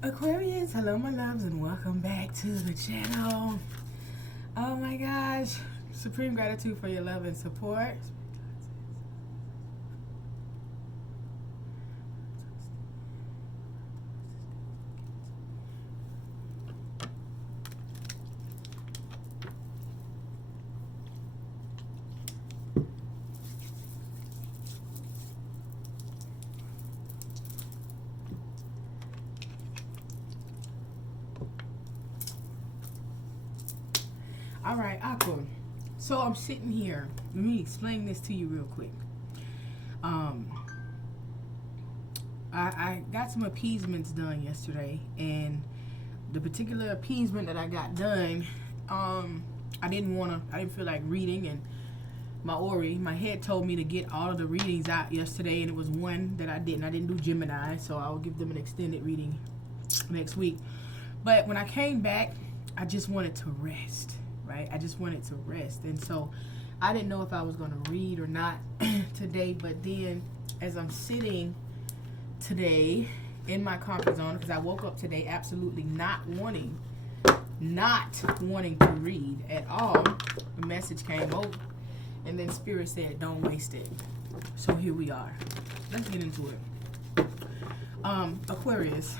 Aquarius, hello my loves and welcome back to the channel. Oh my gosh, supreme gratitude for your love and support. All right, Aqua. So I'm sitting here. Let me explain this to you real quick. I got some appeasements done yesterday, and the particular appeasement that I got done, I didn't feel like reading, and my head told me to get all of the readings out yesterday, and it was one that I didn't. I didn't do Gemini, so I'll give them an extended reading next week. But when I came back, I just wanted to rest. Right? I just wanted to rest. And so I didn't know if I was going to read or not today. But then as I'm sitting today in my comfort zone, because I woke up today absolutely not wanting to read at all, the message came over. And then Spirit said, don't waste it. So here we are. Let's get into it. Aquarius.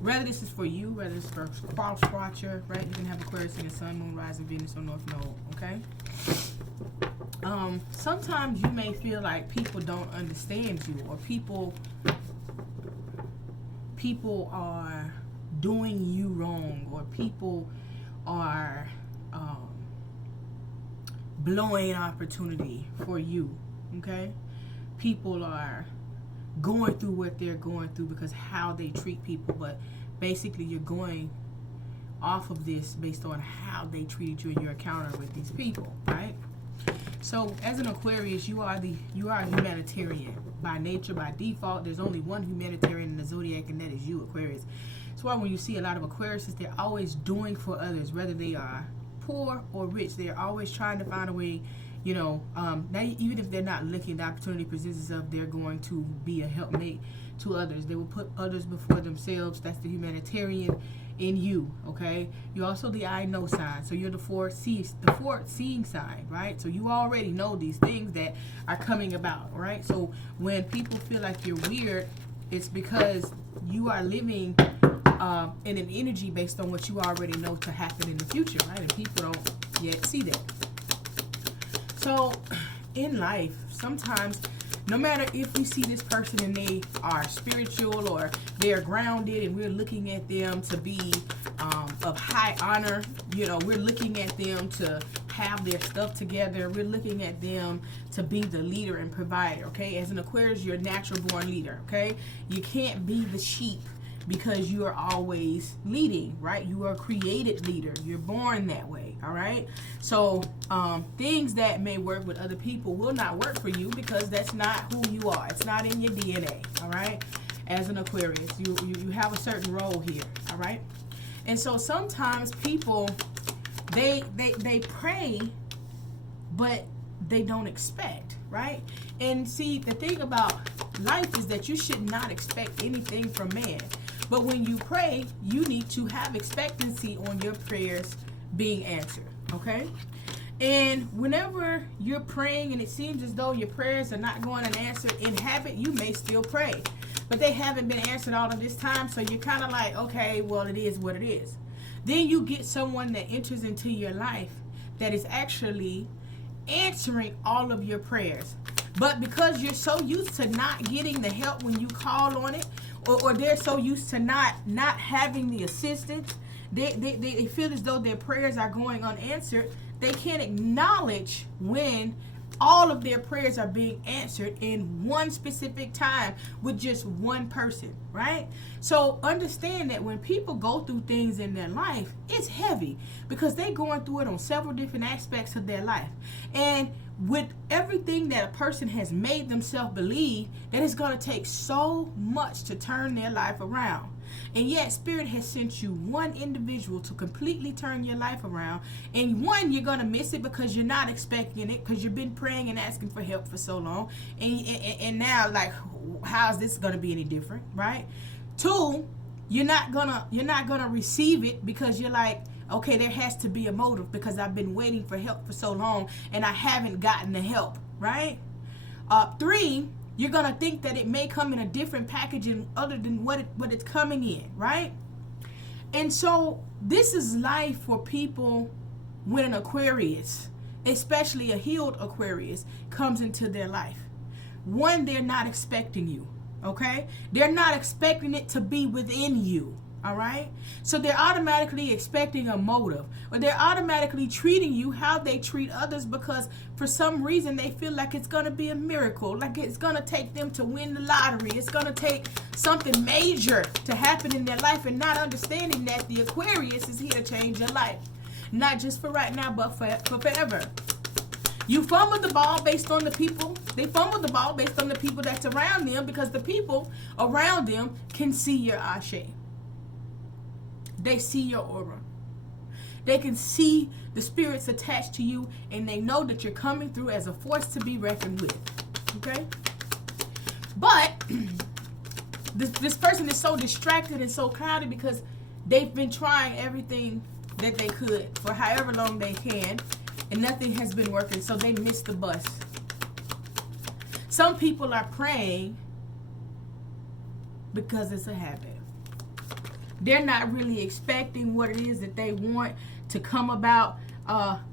Whether this is for you, whether it's for cross watcher, right? You can have Aquarius in the sun, moon, rising, Venus, or North Node, okay? Sometimes you may feel like people don't understand you, or people are doing you wrong, or people are blowing opportunity for you, okay? People are going through what they're going through because how they treat people, but basically you're going off of this based on how they treated you in your encounter with these people, right? So as an Aquarius, you are a humanitarian by nature, by default. There's only one humanitarian in the zodiac, and that is you, Aquarius. That's why when you see a lot of Aquariuses, they're always doing for others, whether they are poor or rich. They're always trying to find a way. You know, now even if they're not looking, the opportunity presents itself, they're going to be a helpmate to others. They will put others before themselves. That's the humanitarian in you, okay? You're also the I know sign. So you're the foreseeing sign, right? So you already know these things that are coming about, right? So when people feel like you're weird, it's because you are living in an energy based on what you already know to happen in the future, right? And people don't yet see that. So, in life, sometimes, no matter if we see this person and they are spiritual or they're grounded and we're looking at them to be of high honor, you know, we're looking at them to have their stuff together, we're looking at them to be the leader and provider, okay? As an Aquarius, you're a natural born leader, okay? You can't be the sheep because you are always leading, right? You are a created leader. You're born that way, all right? So things that may work with other people will not work for you because that's not who you are. It's not in your DNA, all right? As an Aquarius, you have a certain role here, all right? And so sometimes people, they pray, but they don't expect, right? And see, the thing about life is that you should not expect anything from man. But when you pray, you need to have expectancy on your prayers being answered, okay? And whenever you're praying and it seems as though your prayers are not going unanswered, in habit, you may still pray. But they haven't been answered all of this time, so you're kind of like, okay, well, it is what it is. Then you get someone that enters into your life that is actually answering all of your prayers. But because you're so used to not getting the help when you call on it, or they're so used to not having the assistance, they feel as though their prayers are going unanswered. They can't acknowledge when all of their prayers are being answered in one specific time with just one person, right? So understand that when people go through things in their life, it's heavy because they're going through it on several different aspects of their life. And with everything that a person has made themselves believe, that it's going to take so much to turn their life around. And yet Spirit has sent you one individual to completely turn your life around. And one, you're going to miss it because you're not expecting it, because you've been praying and asking for help for so long. And now, like, how is this going to be any different, right? Two, you're not gonna receive it because you're like, okay, there has to be a motive because I've been waiting for help for so long and I haven't gotten the help, right? Three, you're going to think that it may come in a different packaging other than what it's coming in, right? And so this is life for people when an Aquarius, especially a healed Aquarius, comes into their life. One, they're not expecting you, okay? They're not expecting it to be within you. All right. So they're automatically expecting a motive, or they're automatically treating you how they treat others because for some reason they feel like it's going to be a miracle, like it's going to take them to win the lottery. It's going to take something major to happen in their life, and not understanding that the Aquarius is here to change your life, not just for right now, but for forever. You fumble the ball based on the people. They fumble the ball based on the people that's around them because the people around them can see your ashe. They see your aura. They can see the spirits attached to you, and they know that you're coming through as a force to be reckoned with. Okay? But this person is so distracted and so clouded because they've been trying everything that they could for however long they can, and nothing has been working, so they missed the bus. Some people are praying because it's a habit. They're not really expecting what it is that they want to come about.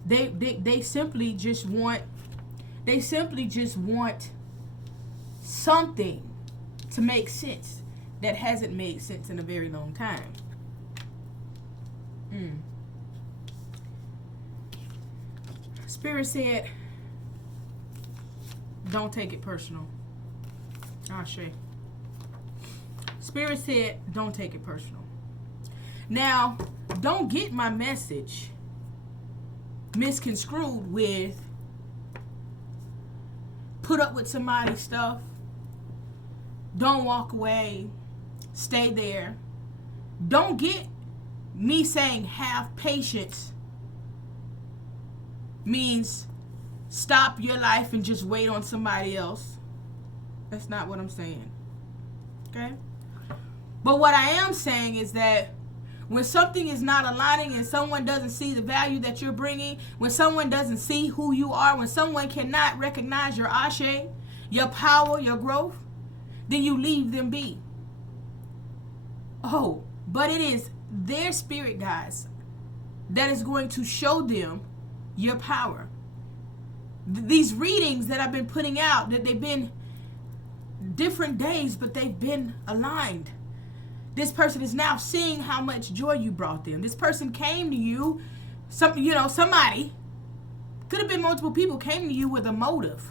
They simply just want something to make sense that hasn't made sense in a very long time. Spirit said, don't take it personal. Ashe. Spirit said, don't take it personal. Now, don't get my message misconstrued with put up with somebody's stuff, don't walk away, stay there. Don't get me saying have patience means stop your life and just wait on somebody else. That's not what I'm saying. Okay? But what I am saying is that when something is not aligning and someone doesn't see the value that you're bringing, when someone doesn't see who you are, when someone cannot recognize your ashe, your power, your growth, then you leave them be. Oh, but it is their spirit guides that is going to show them your power. These readings that I've been putting out, that they've been different days, but they've been aligned. This person is now seeing how much joy you brought them. This person came to you, somebody, could have been multiple people, came to you with a motive.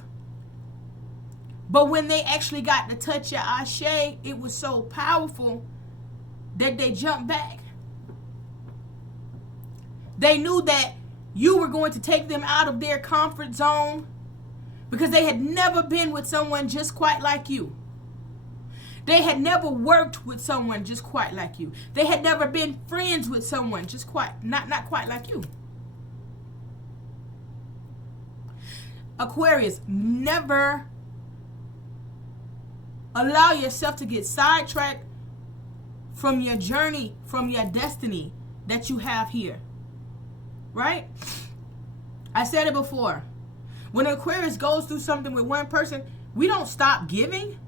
But when they actually got to touch your ashe, it was so powerful that they jumped back. They knew that you were going to take them out of their comfort zone because they had never been with someone just quite like you. They had never worked with someone just quite like you. They had never been friends with someone just not quite like you. Aquarius, never allow yourself to get sidetracked from your journey, from your destiny that you have here. Right? I said it before. When an Aquarius goes through something with one person, we don't stop giving.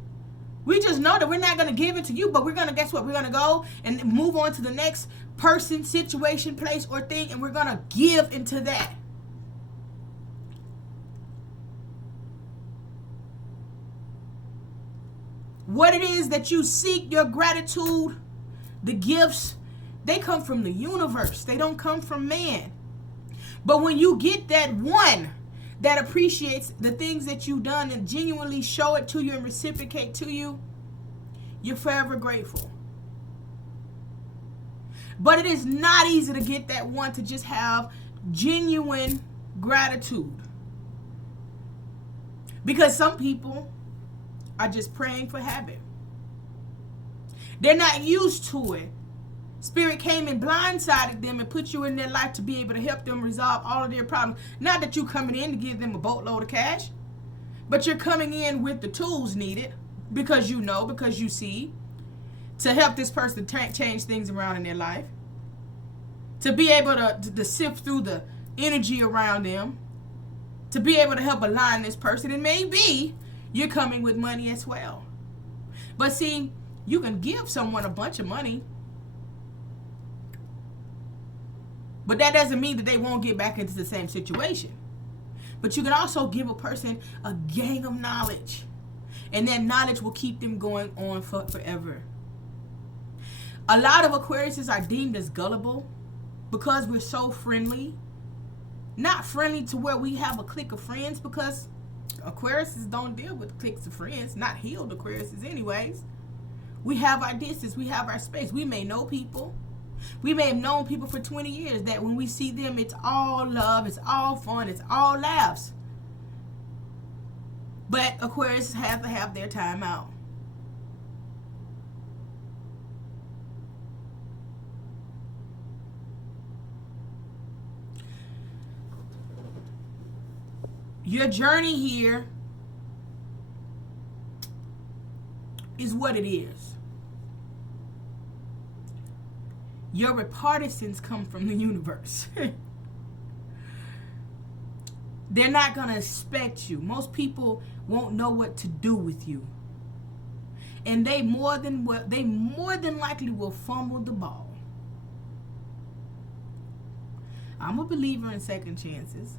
We just know that we're not going to give it to you, but we're going to, guess what? We're going to go and move on to the next person, situation, place, or thing, and we're going to give into that. What it is that you seek, your gratitude, the gifts, they come from the universe. They don't come from man. But when you get that one that appreciates the things that you've done and genuinely show it to you and reciprocate to you, you're forever grateful. But it is not easy to get that one to just have genuine gratitude. Because some people are just praying for habit. They're not used to it. Spirit came and blindsided them and put you in their life to be able to help them resolve all of their problems. Not that you're coming in to give them a boatload of cash, but you're coming in with the tools needed because you know, because you see, to help this person change things around in their life. To be able to sift through the energy around them. To be able to help align this person. And maybe you're coming with money as well. But see, you can give someone a bunch of money, but that doesn't mean that they won't get back into the same situation. But you can also give a person a gang of knowledge. And that knowledge will keep them going on forever. A lot of Aquariuses are deemed as gullible because we're so friendly. Not friendly to where we have a clique of friends, because Aquariuses don't deal with cliques of friends. Not healed Aquariuses anyways. We have our distance. We have our space. We may know people. We may have known people for 20 years that when we see them, it's all love, it's all fun, it's all laughs. But Aquarius have to have their time out. Your journey here is what it is. Your repartisans come from the universe. They're not going to expect you. Most people won't know what to do with you. And they more than likely will fumble the ball. I'm a believer in second chances.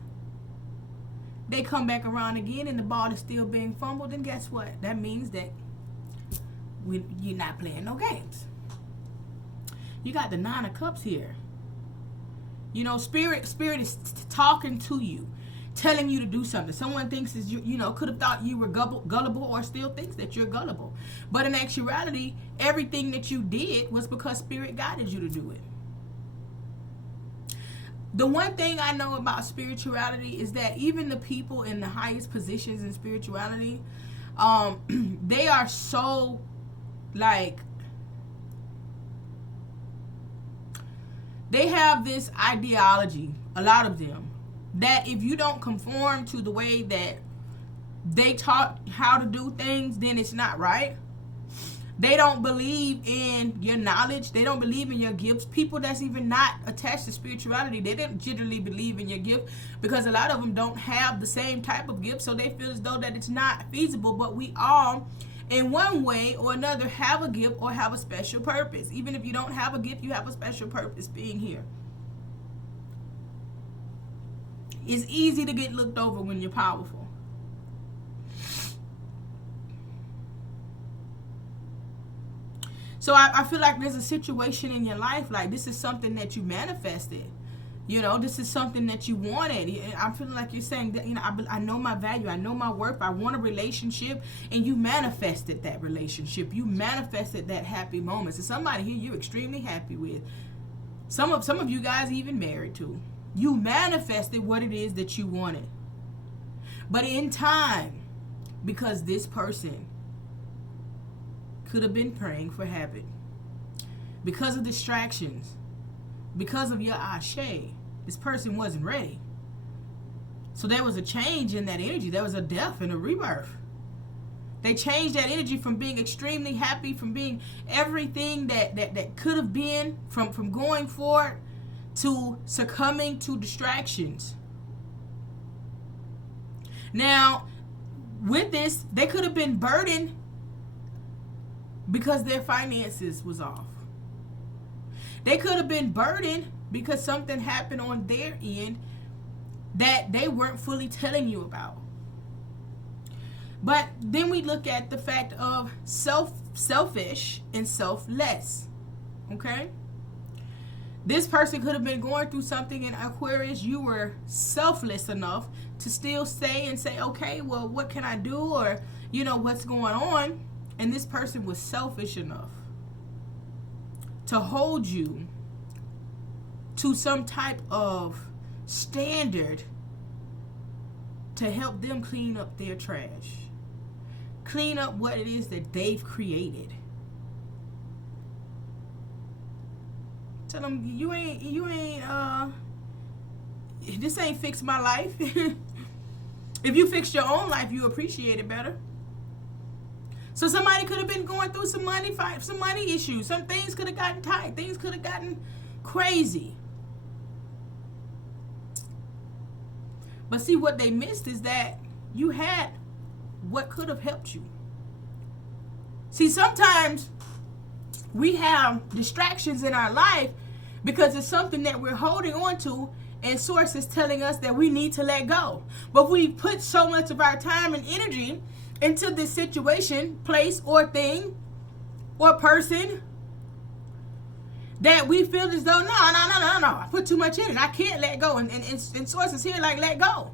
They come back around again and the ball is still being fumbled, then guess what? That means that you're not playing no games. You got the 9 of Cups here. You know, spirit is talking to you, telling you to do something. Someone thinks is you know, could have thought you were gullible or still thinks that you're gullible. But in actuality, everything that you did was because spirit guided you to do it. The one thing I know about spirituality is that even the people in the highest positions in spirituality, they are so like, they have this ideology, a lot of them, that if you don't conform to the way that they taught how to do things, then it's not right. They don't believe in your knowledge. They don't believe in your gifts. People that's even not attached to spirituality, they don't generally believe in your gift because a lot of them don't have the same type of gift, so they feel as though that it's not feasible. But we all, in one way or another, have a gift or have a special purpose. Even if you don't have a gift, you have a special purpose being here. It's easy to get looked over when you're powerful. So I feel like there's a situation in your life, like this is something that you manifested. You know, this is something that you wanted. I'm feeling like you're saying that, you know, I know my value, I know my worth, I want a relationship, and you manifested that relationship. You manifested that happy moment. So somebody here you're extremely happy with. Some of you guys even married too. You manifested what it is that you wanted. But in time, because this person could have been praying for habit, because of distractions, because of your ashe, this person wasn't ready. So there was a change in that energy. There was a death and a rebirth. They changed that energy from being extremely happy, from being everything that could have been, from going forward, to succumbing to distractions. Now, with this, they could have been burdened because their finances was off. They could have been burdened because something happened on their end that they weren't fully telling you about. But then we look at the fact of selfish and selfless. Okay? This person could have been going through something in Aquarius. You were selfless enough to still stay and say, okay, well, what can I do? Or, you know, what's going on? And this person was selfish enough to hold you to some type of standard to help them clean up their trash. Clean up what it is that they've created. Tell them you ain't this ain't fixed my life. If you fixed your own life, you appreciate it better. So somebody could have been going through some money issues. Some things could have gotten tight. Things could have gotten crazy. But see, what they missed is that you had what could have helped you. See, sometimes we have distractions in our life because it's something that we're holding on to, and source is telling us that we need to let go. But we put so much of our time and energy into this situation, place, or thing, or person, that we feel as though, no, I put too much in it. I can't let go. And source is here like, let go.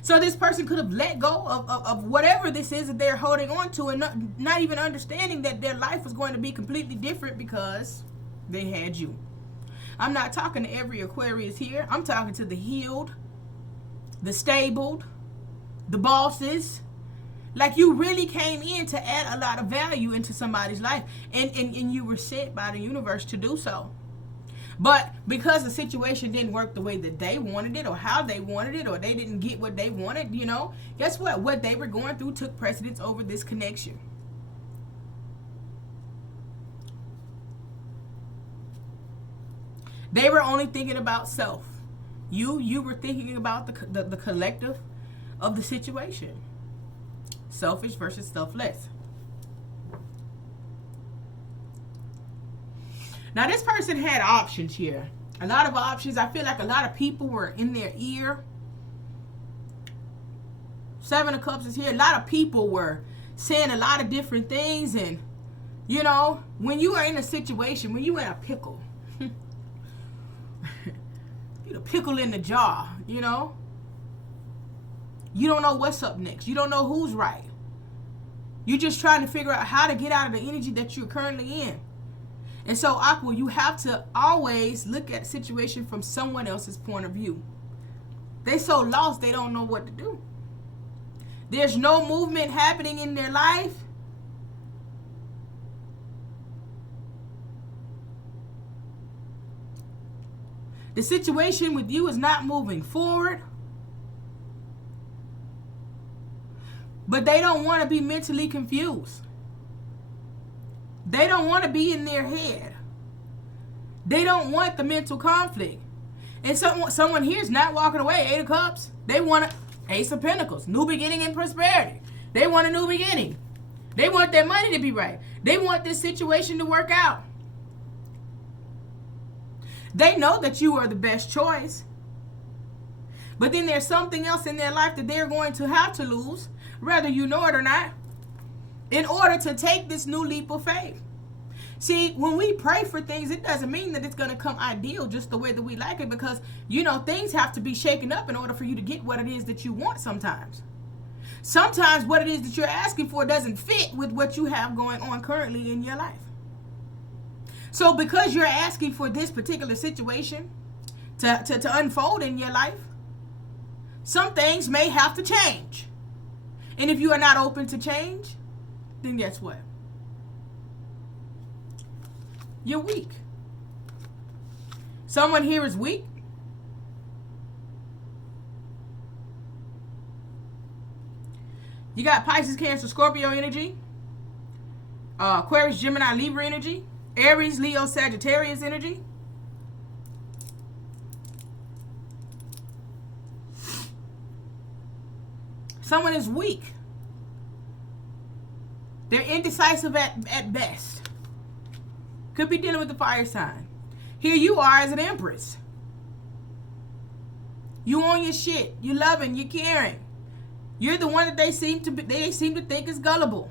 So this person could have let go of whatever this is that they're holding on to, and not even understanding that their life was going to be completely different because they had you. I'm not talking to every Aquarius here. I'm talking to the healed, the stabled, the bosses. Like, you really came in to add a lot of value into somebody's life, and you were set by the universe to do so. But because the situation didn't work the way that they wanted it, or how they wanted it, or they didn't get what they wanted, you know, guess what? What they were going through took precedence over this connection. They were only thinking about self. You were thinking about the collective of the situation. Selfish versus selfless. Now, this person had options here. A lot of options. I feel like a lot of people were in their ear. Seven of Cups is here. A lot of people were saying a lot of different things. And, you know, when you are in a situation, when you in a pickle, you the pickle in the jar, you know. You don't know what's up next. You don't know who's right. You're just trying to figure out how to get out of the energy that you're currently in. And so, Aqua, you have to always look at the situation from someone else's point of view. They so lost, they don't know what to do. There's no movement happening in their life. The situation with you is not moving forward. But they don't want to be mentally confused. They don't want to be in their head. They don't want the mental conflict. And someone here is not walking away. 8 of Cups. They want Ace of Pentacles. New beginning and prosperity. They want a new beginning. They want their money to be right. They want this situation to work out. They know that you are the best choice. But then there's something else in their life that they're going to have to lose, whether you know it or not, in order to take this new leap of faith. See, when we pray for things, it doesn't mean that it's going to come ideal just the way that we like it, because, you know, things have to be shaken up in order for you to get what it is that you want sometimes. Sometimes what it is that you're asking for doesn't fit with what you have going on currently in your life. So because you're asking for this particular situation to unfold in your life, some things may have to change. And if you are not open to change, then guess what? You're weak. Someone here is weak. You got Pisces, Cancer, Scorpio energy. Aquarius, Gemini, Libra energy. Aries, Leo, Sagittarius energy. Someone is weak. They're indecisive at best. Could be dealing with the fire sign. Here you are as an Empress. You own your shit. You loving. You caring. You're the one that they seem to think is gullible.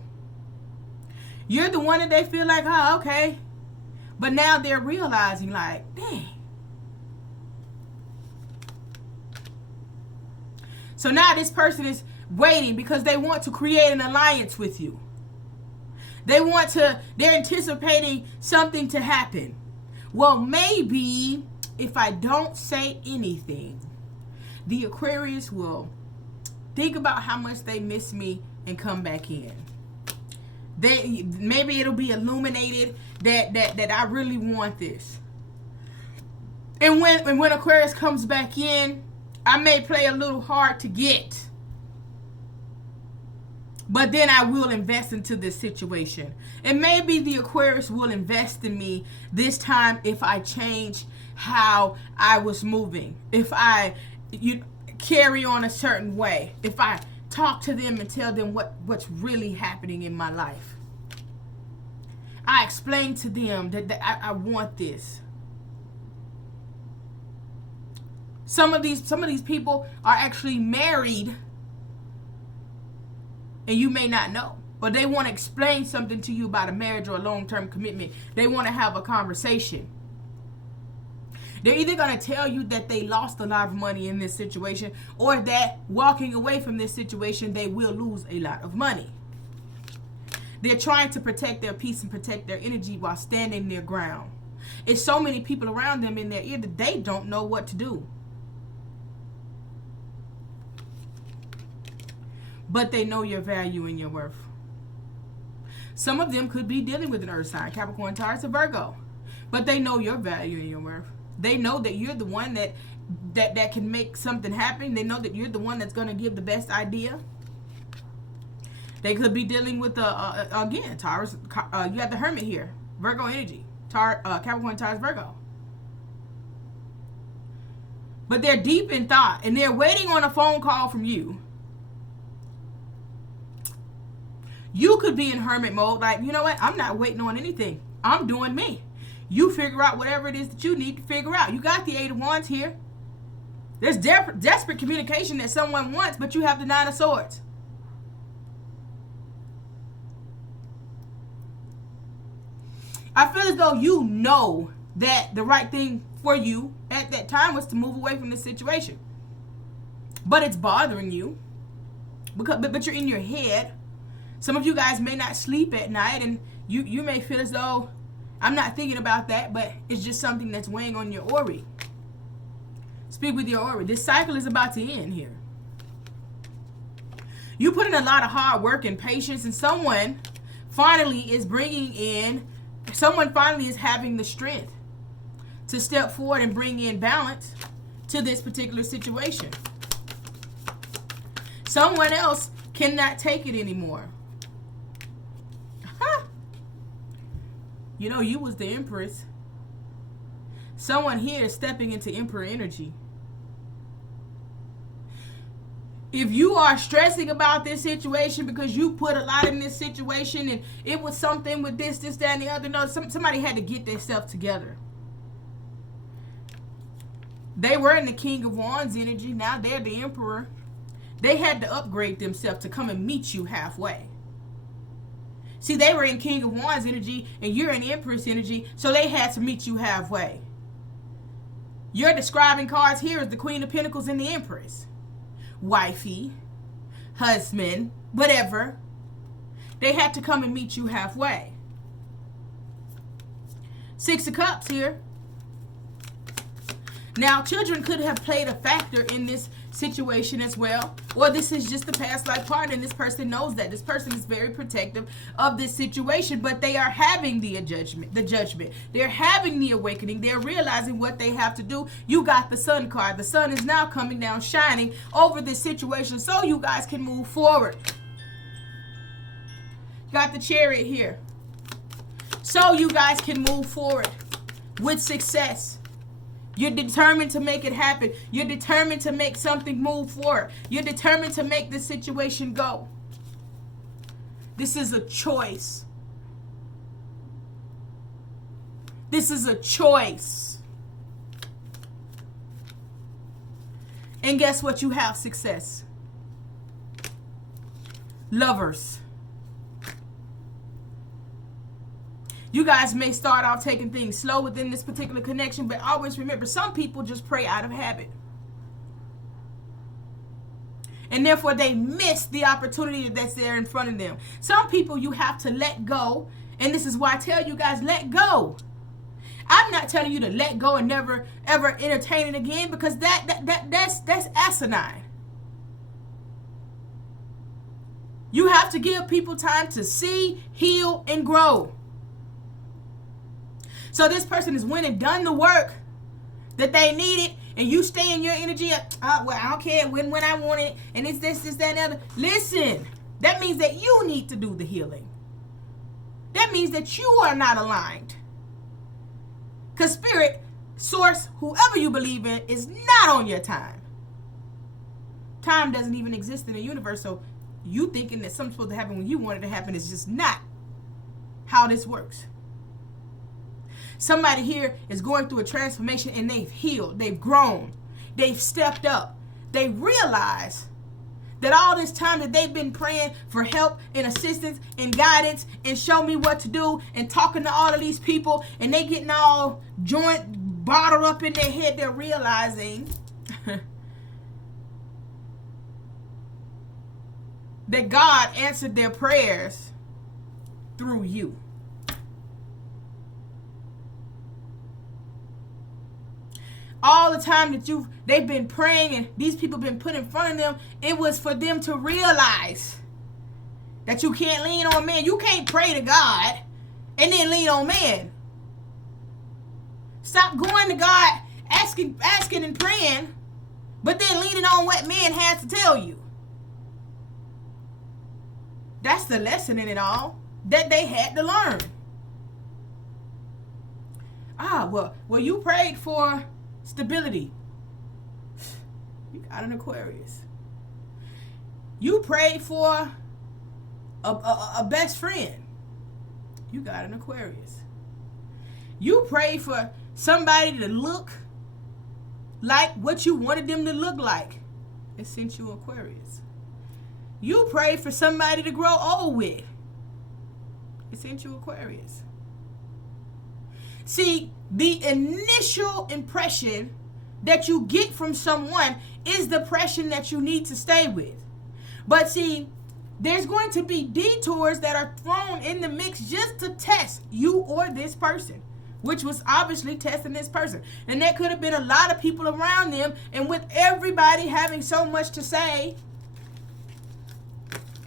You're the one that they feel like, oh, okay. But now they're realizing, like, dang. So now this person is waiting because they want to create an alliance with you. They're anticipating something to happen. Well, maybe if I don't say anything, the Aquarius will think about how much they miss me and come back in. Maybe it'll be illuminated that I really want this. And when Aquarius comes back in, I may play a little hard to get. But then I will invest into this situation. And maybe the Aquarius will invest in me this time if I change how I was moving. If I carry on a certain way. If I talk to them and tell them what's really happening in my life. I explain to them that I want this. Some of these people are actually married, and you may not know, but they want to explain something to you about a marriage or a long-term commitment. They want to have a conversation. They're either going to tell you that they lost a lot of money in this situation, or that walking away from this situation, they will lose a lot of money. They're trying to protect their peace and protect their energy while standing their ground. It's so many people around them in their ear that they don't know what to do. But they know your value and your worth. Some of them could be dealing with an earth sign, Capricorn, Taurus, or Virgo. But they know your value and your worth. They know that you're the one that can make something happen. They know that you're the one that's going to give the best idea. They could be dealing with, again, Taurus. You have the Hermit here. Virgo energy. Capricorn, Taurus, Virgo. But they're deep in thought. And they're waiting on a phone call from you. You could be in hermit mode, like, you know what? I'm not waiting on anything. I'm doing me. You figure out whatever it is that you need to figure out. You got the 8 of Wands here. There's desperate communication that someone wants, but you have the 9 of Swords. I feel as though you know that the right thing for you at that time was to move away from this situation. But it's bothering you. But you're in your head. Some of you guys may not sleep at night, and you may feel as though, I'm not thinking about that, but it's just something that's weighing on your aura. Speak with your aura. This cycle is about to end here. You put in a lot of hard work and patience, and someone finally is having the strength to step forward and bring in balance to this particular situation. Someone else cannot take it anymore. You know, you was the Empress. Someone here is stepping into Emperor energy. If you are stressing about this situation because you put a lot in this situation and it was something with this, that, and the other, no, somebody had to get themselves together. They were in the King of Wands energy. Now they're the Emperor. They had to upgrade themselves to come and meet you halfway. See, they were in King of Wands energy and you're in Empress energy, so they had to meet you halfway. Your describing cards here is the Queen of Pentacles and the Empress. Wifey, husband, whatever. They had to come and meet you halfway. 6 of Cups here. Now, children could have played a factor in this situation as well, or this is just a past life partner, and this person knows that. This person is very protective of this situation, but they are having the judgment. They're having the awakening. They're realizing what they have to do. You got the Sun card. The sun is now coming down, shining over this situation, so you guys can move forward. Got the Chariot here, so you guys can move forward with success. You're determined to make it happen. You're determined to make something move forward. You're determined to make this situation go. This is a choice. This is a choice. And guess what? You have success. Lovers. You guys may start off taking things slow within this particular connection, but always remember, some people just pray out of habit. And therefore, they miss the opportunity that's there in front of them. Some people you have to let go, and this is why I tell you guys, let go. I'm not telling you to let go and never, ever entertain it again, because that's asinine. You have to give people time to see, heal, and grow. So this person has went and done the work that they need it, and you stay in your energy, well, I don't care when I want it, and it's this, that, and the other. Listen, that means that you need to do the healing. That means that you are not aligned. Because spirit, source, whoever you believe in, is not on your time. Time doesn't even exist in the universe, so you thinking that something's supposed to happen when you want it to happen is just not how this works. Somebody here is going through a transformation and they've healed, they've grown, they've stepped up. They realize that all this time that they've been praying for help and assistance and guidance and show me what to do and talking to all of these people, and they getting all bottled up in their head, they're realizing that God answered their prayers through you. All the time that they've been praying and these people been put in front of them, it was for them to realize that you can't lean on man. You can't pray to God and then lean on man. Stop going to God, asking and praying, but then leaning on what man has to tell you. That's the lesson in it all that they had to learn. Well, you prayed for stability. You got an Aquarius. You prayed for a best friend. You got an Aquarius. You prayed for somebody to look like what you wanted them to look like. It sent you Aquarius. You prayed for somebody to grow old with. It sent you Aquarius. See, the initial impression that you get from someone is the impression that you need to stay with. But see, there's going to be detours that are thrown in the mix just to test you or this person, which was obviously testing this person. And there could have been a lot of people around them, and with everybody having so much to say,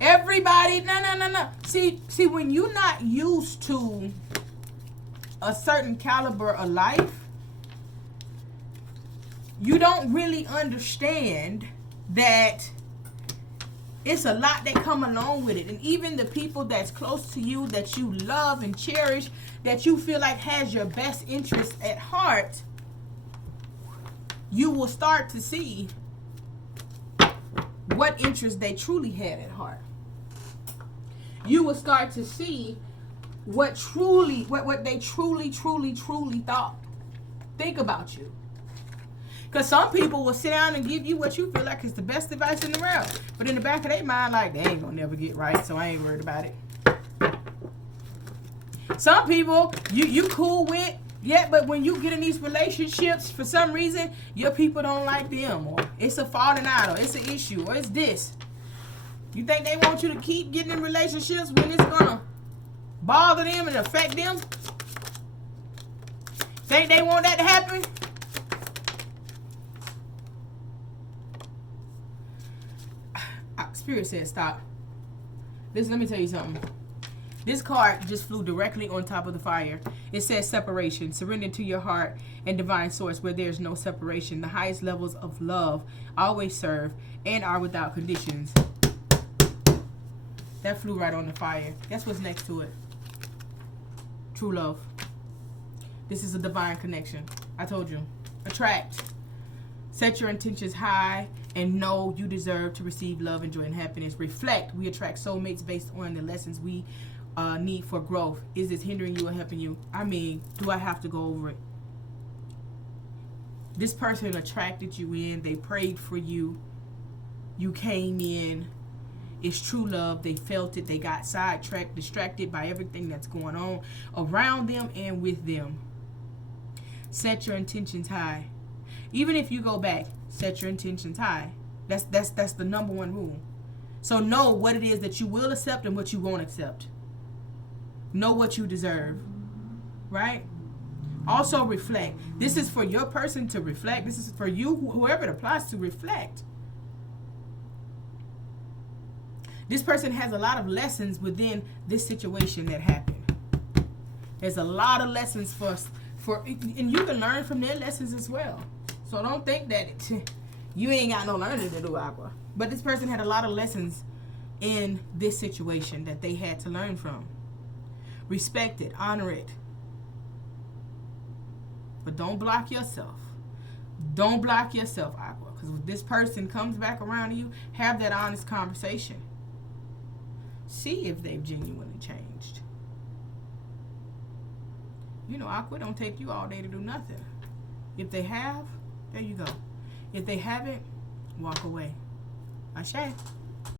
everybody, no. See, when you're not used to a certain caliber of life, you don't really understand that it's a lot that come along with it. And even the people that's close to you, that you love and cherish, that you feel like has your best interest at heart, you will start to see what interest they truly had at heart. You will start to see what they truly thought. Think about you. Because some people will sit down and give you what you feel like is the best advice in the world. But in the back of their mind, like, they ain't gonna never get right, so I ain't worried about it. Some people, you cool with, yeah, but when you get in these relationships, for some reason, your people don't like them, or it's a falling out, or it's an issue, or it's this. You think they want you to keep getting in relationships when it's gonna bother them and affect them? Think they want that to happen? Spirit said stop. Let me tell you something. This card just flew directly on top of the fire. It says separation. Surrender to your heart and divine source where there's no separation. The highest levels of love always serve and are without conditions. That flew right on the fire. Guess what's next to it? True love. This is a divine connection. I told you. Attract. Set your intentions high and know you deserve to receive love, and joy, and happiness. Reflect. We attract soulmates based on the lessons we need for growth. Is this hindering you or helping you? I mean, do I have to go over it? This person attracted you in. They prayed for you. You came in. It's true love. They felt it. They got sidetracked, distracted by everything that's going on around them and with them. Set your intentions high. Even if you go back, set your intentions high. That's the number one rule. So know what it is that you will accept and what you won't accept. Know what you deserve. Right? Also reflect. This is for your person to reflect. This is for you, whoever it applies to, reflect. This person has a lot of lessons within this situation that happened. There's a lot of lessons And you can learn from their lessons as well. So don't think that you ain't got no learning to do, Aqua. But this person had a lot of lessons in this situation that they had to learn from. Respect it, honor it. But don't block yourself. Don't block yourself, Aqua. Because if this person comes back around to you, have that honest conversation. See if they've genuinely changed. You know, Aqua, don't take you all day to do nothing. If they have, there you go. If they haven't, walk away. Ashe.